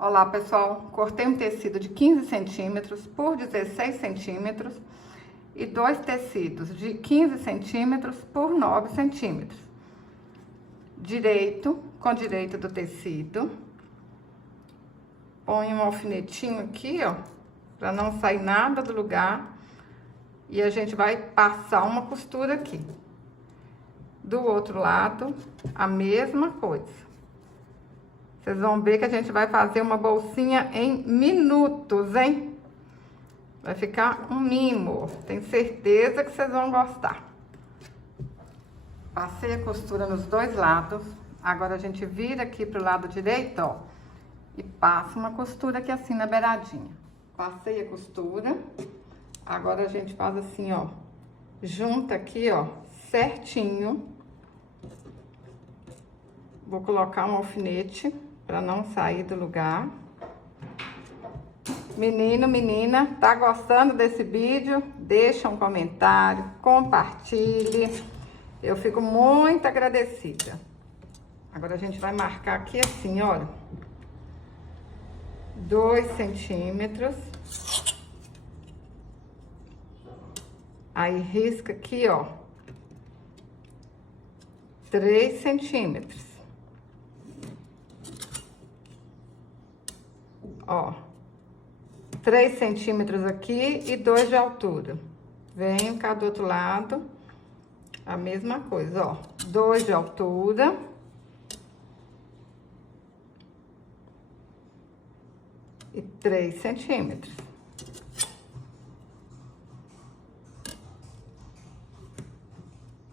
Olá pessoal, cortei um tecido de 15 centímetros por 16 centímetros e dois tecidos de 15 centímetros por 9 centímetros. Direito com direito do tecido. Põe um alfinetinho aqui, ó, para não sair nada do lugar. E a gente vai passar uma costura aqui. Do outro lado, a mesma coisa. Vocês vão ver que a gente vai fazer uma bolsinha em minutos, hein? Vai ficar um mimo. Tenho certeza que vocês vão gostar. Passei a costura nos dois lados. Agora a gente vira aqui pro lado direito, ó. E passa uma costura aqui assim na beiradinha. Passei a costura. Agora a gente faz assim, ó. Junta aqui, ó, certinho. Vou colocar um alfinete para não sair do lugar. Menino, menina, tá gostando desse vídeo? Deixa um comentário, compartilhe. Eu fico muito agradecida. Agora a gente vai marcar aqui assim, olha. 2 centímetros. Aí risca aqui, ó. 3 centímetros. Ó, 3 centímetros aqui e 2 de altura. Venho cá do outro lado, a mesma coisa, ó. 2 de altura. E 3 centímetros.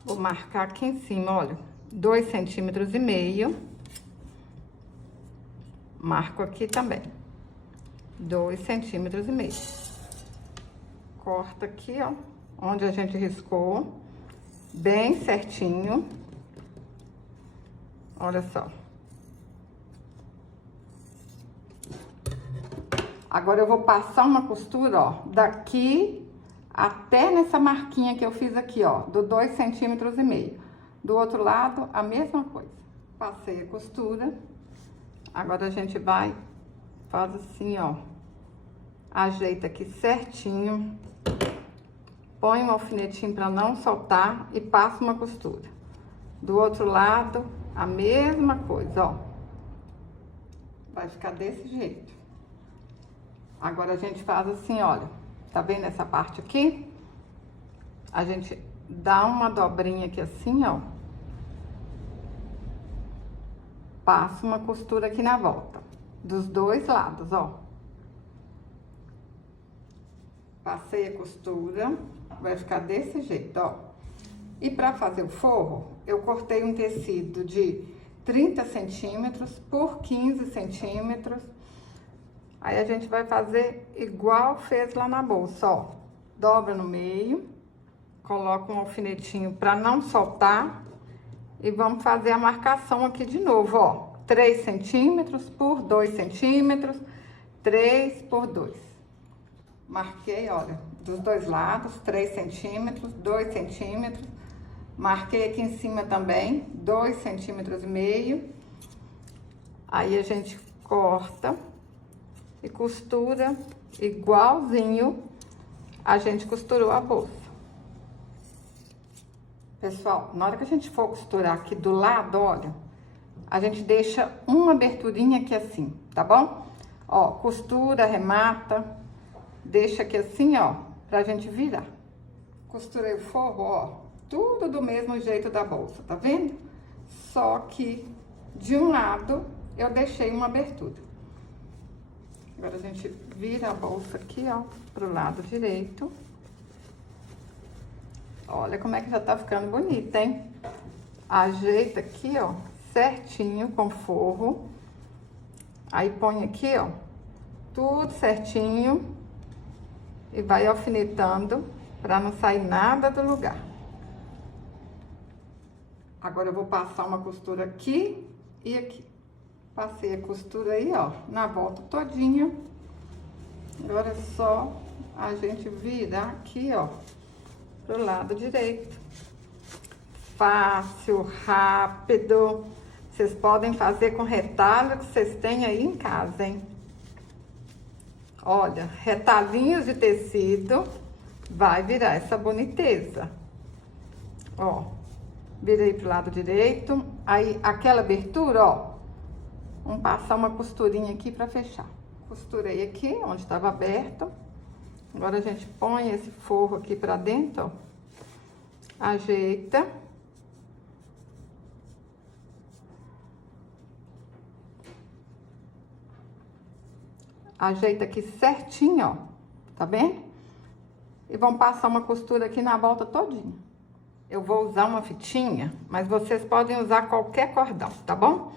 Vou marcar aqui em cima, olha, 2,5 centímetros. Marco aqui também. 2,5 centímetros. Corta aqui, ó, onde a gente riscou, bem certinho. Olha só. Agora eu vou passar uma costura, ó, daqui até nessa marquinha que eu fiz aqui, ó, do 2,5 centímetros. Do outro lado, a mesma coisa. Passei a costura. Agora a gente vai, faz assim, ó. Ajeita aqui certinho. Põe um alfinetinho pra não soltar e passa uma costura. Do outro lado, a mesma coisa, ó. Vai ficar desse jeito. Agora a gente faz assim, olha. Tá vendo essa parte aqui? A gente dá uma dobrinha aqui assim, ó. Passa uma costura aqui na volta. Dos dois lados, ó. Passei a costura. Vai ficar desse jeito, ó. E pra fazer o forro, eu cortei um tecido de 30 centímetros por 15 centímetros. Aí a gente vai fazer igual fez lá na bolsa, ó. Dobra no meio, coloca um alfinetinho pra não soltar. E vamos fazer a marcação aqui de novo, ó. 3 centímetros por 2 centímetros, 3 por 2. Marquei, olha, dos dois lados, 3 centímetros, 2 centímetros. Marquei aqui em cima também, 2,5 centímetros. Aí a gente corta e costura igualzinho a gente costurou a bolsa. Pessoal, na hora que a gente for costurar aqui do lado, olha, a gente deixa uma aberturinha aqui assim, tá bom? Ó, costura, arremata, deixa aqui assim, ó, pra gente virar. Costurei o forro, ó, tudo do mesmo jeito da bolsa, tá vendo? Só que de um lado eu deixei uma abertura. Agora a gente vira a bolsa aqui, ó, pro lado direito. Olha como é que já tá ficando bonita, hein? Ajeita aqui, ó, certinho com forro. Aí põe aqui, ó, tudo certinho. E vai alfinetando pra não sair nada do lugar. Agora eu vou passar uma costura aqui e aqui. Passei a costura aí, ó, na volta todinha. Agora é só a gente virar aqui, ó, pro lado direito. Fácil, rápido, Vocês podem fazer com retalho que vocês têm aí em casa, hein? Olha, retalhinhos de tecido, vai virar essa boniteza. Ó, virei pro lado direito, aí aquela abertura, ó, vamos passar uma costurinha aqui pra fechar. Costurei aqui, onde estava aberto. Agora a gente põe esse forro aqui pra dentro, ó, ajeita. Ajeita aqui certinho, ó, tá vendo? E vamos passar uma costura aqui na volta todinha. Eu vou usar uma fitinha, mas vocês podem usar qualquer cordão, tá bom?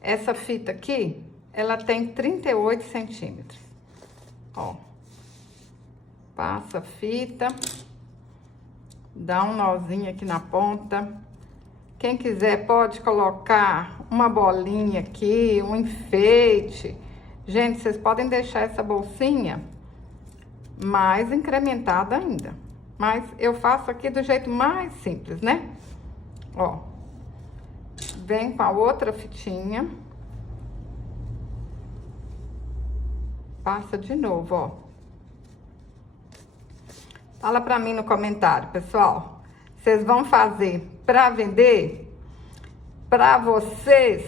Essa fita aqui, ela tem 38 centímetros. Ó. Passa a fita. Dá um nozinho aqui na ponta. Quem quiser pode colocar uma bolinha aqui, um enfeite. Gente, vocês podem deixar essa bolsinha mais incrementada ainda. Mas eu faço aqui do jeito mais simples, né? Ó. Vem com a outra fitinha. Passa de novo, ó. Fala pra mim no comentário, pessoal. Vocês vão fazer pra vender? Pra vocês?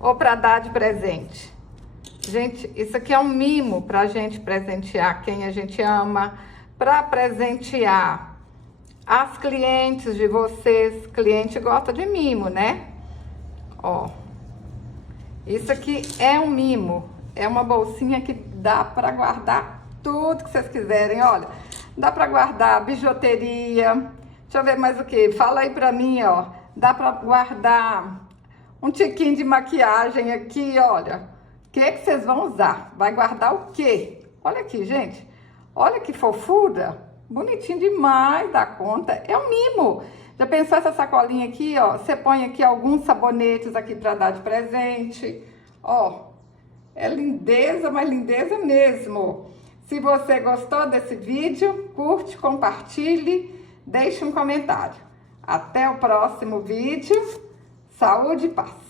Ou pra dar de presente? Gente, isso aqui é um mimo pra gente presentear quem a gente ama, pra presentear as clientes de vocês. Cliente gosta de mimo, né? Ó, isso aqui é um mimo, é uma bolsinha que dá pra guardar tudo que vocês quiserem, olha. Dá pra guardar bijuteria, deixa eu ver mais o que, fala aí pra mim, ó. Dá pra guardar um tiquinho de maquiagem aqui, olha. O que vocês vão usar? Vai guardar o quê? Olha aqui, gente. Olha que fofura. Bonitinho demais da conta. É um mimo. Já pensou essa sacolinha aqui, ó? Você põe aqui alguns sabonetes aqui pra dar de presente. Ó, é lindeza, mas lindeza mesmo. Se você gostou desse vídeo, curte, compartilhe, deixe um comentário. Até o próximo vídeo. Saúde e paz.